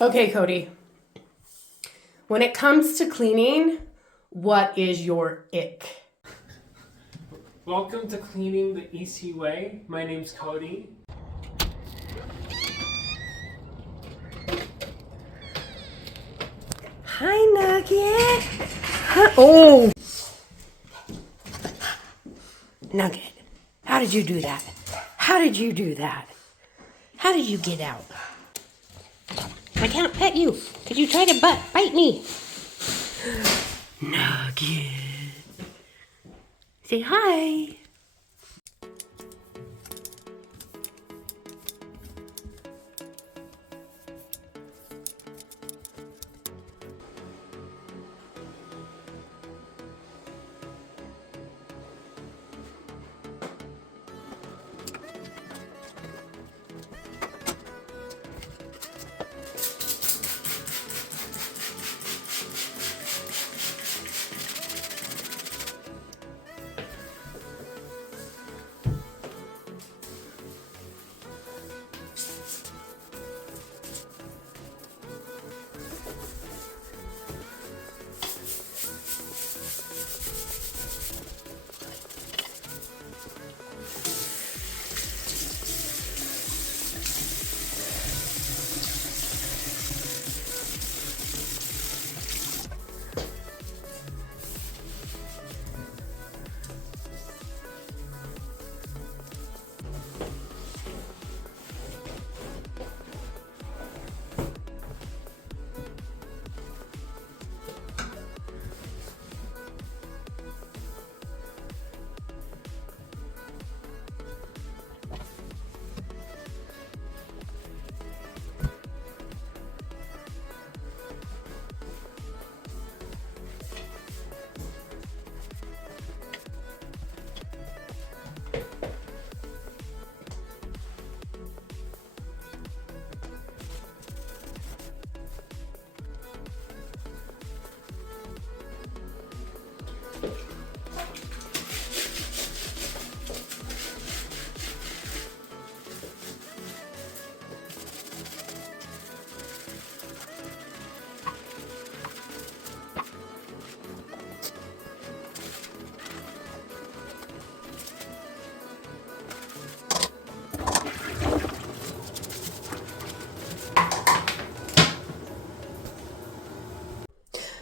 Okay, Cody. When it comes to cleaning, what is your ick? Welcome to Cleaning the EC Way. My name's Cody. Hi, Nugget. Oh. Nugget, how did you do that? How did you do that? How did you get out? I can't pet you because you tried to bite me. Nugget. Say hi.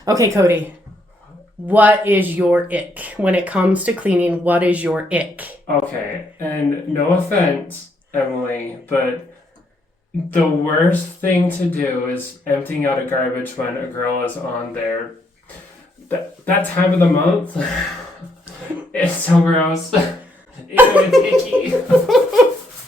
Okay, Cody. What is your ick? When it comes to cleaning, what is your ick? Okay, and no offense, Emily, but the worst thing to do is emptying out a garbage when a girl is on there. That time of the month, it's so gross. Ew, it's icky.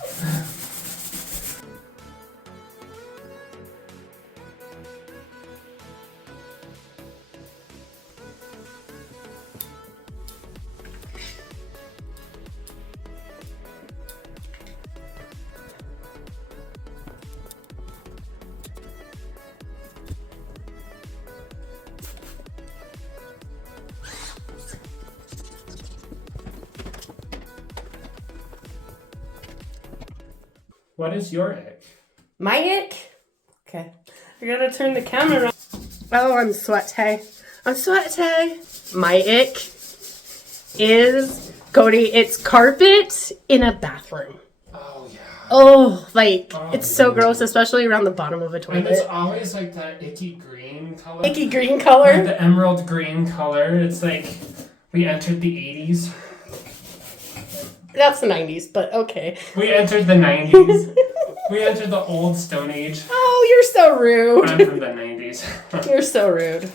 What is your ick? My ick? Okay. I gotta turn the camera on. Oh, I'm sweaty. I'm sweaty. My ick is, Cody, it's carpet in a bathroom. Oh, yeah. Oh, like, Oh, it's so yeah. gross, especially around the bottom of a And it's toilet. always like that icky green color. Icky green Like color. the emerald green color. It's like we entered the 80s. That's the 90s, but okay. We entered the 90s. We entered the old Stone Age. Oh, you're so rude. I'm from the 90s. You're so rude.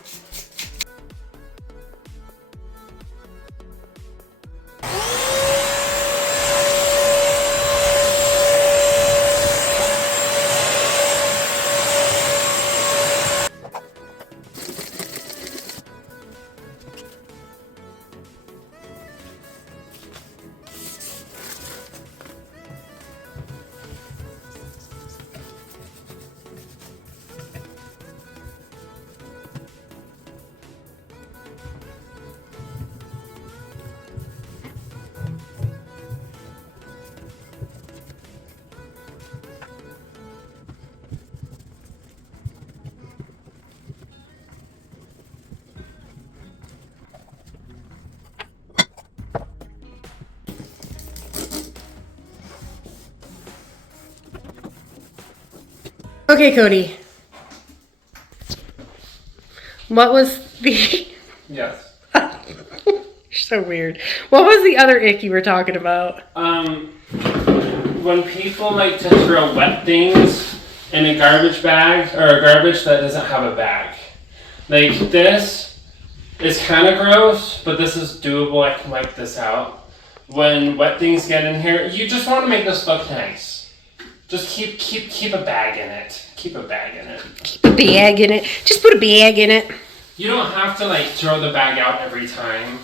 Okay, Cody. What was the... Yes. You're so weird. What was the other ick you were talking about? When people like to throw wet things in a garbage bag or a garbage that doesn't have a bag. Like this is kind of gross, but this is doable. I can wipe this out. When wet things get in here, you just want to make this look nice. Just keep a bag in it. Keep a bag in it. Keep a bag in it. Just put a bag in it. You don't have to like throw the bag out every time.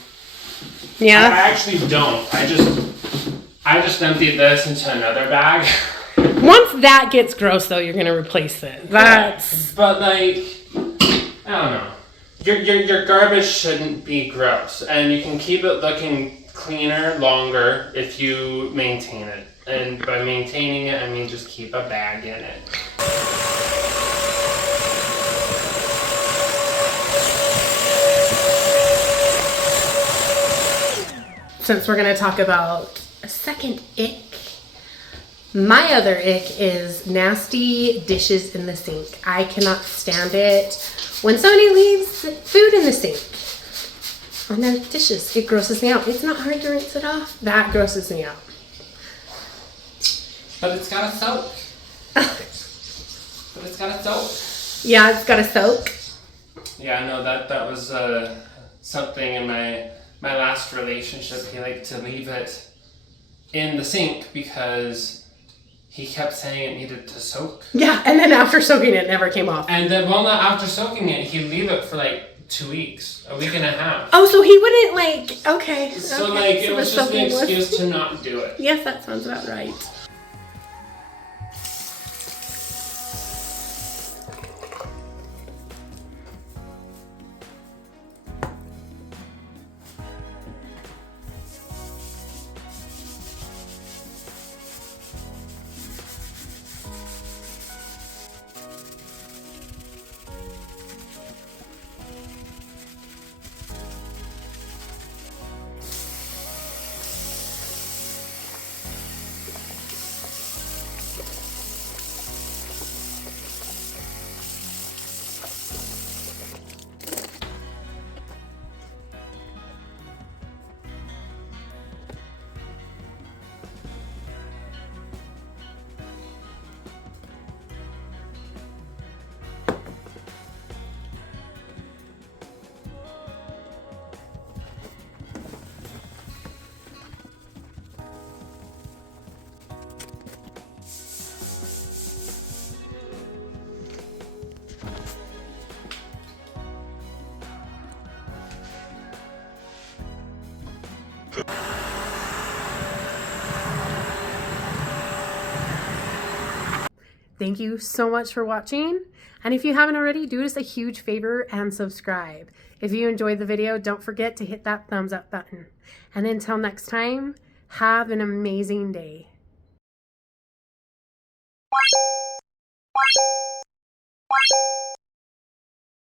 Yeah. I actually don't. I just emptied this into another bag. Once that gets gross, though, you're gonna replace it. That's. But like, I don't know. Your garbage shouldn't be gross, and you can keep it looking cleaner longer if you maintain it. And by maintaining it, I mean just keep a bag in it. Since we're gonna talk about a second ick, my other ick is nasty dishes in the sink. I cannot stand it when somebody leaves food in the sink on their dishes. It grosses me out. It's not hard to rinse it off. That grosses me out. But it's got a soak. Yeah, it's got a soak. Yeah, I know that was something in my last relationship. He liked to leave it in the sink because he kept saying it needed to soak. Yeah, and then after soaking it never came off. And then, well, not after soaking it, he'd leave it for like 2 weeks, a week and a half. Oh, so he wouldn't like, okay. So okay. like, it So was the just an soaking excuse to not do it. Yes, that sounds about right. Thank you so much for watching. And if you haven't already, do us a huge favor and subscribe. If you enjoyed the video, don't forget to hit that thumbs up button. And until next time, have an amazing day.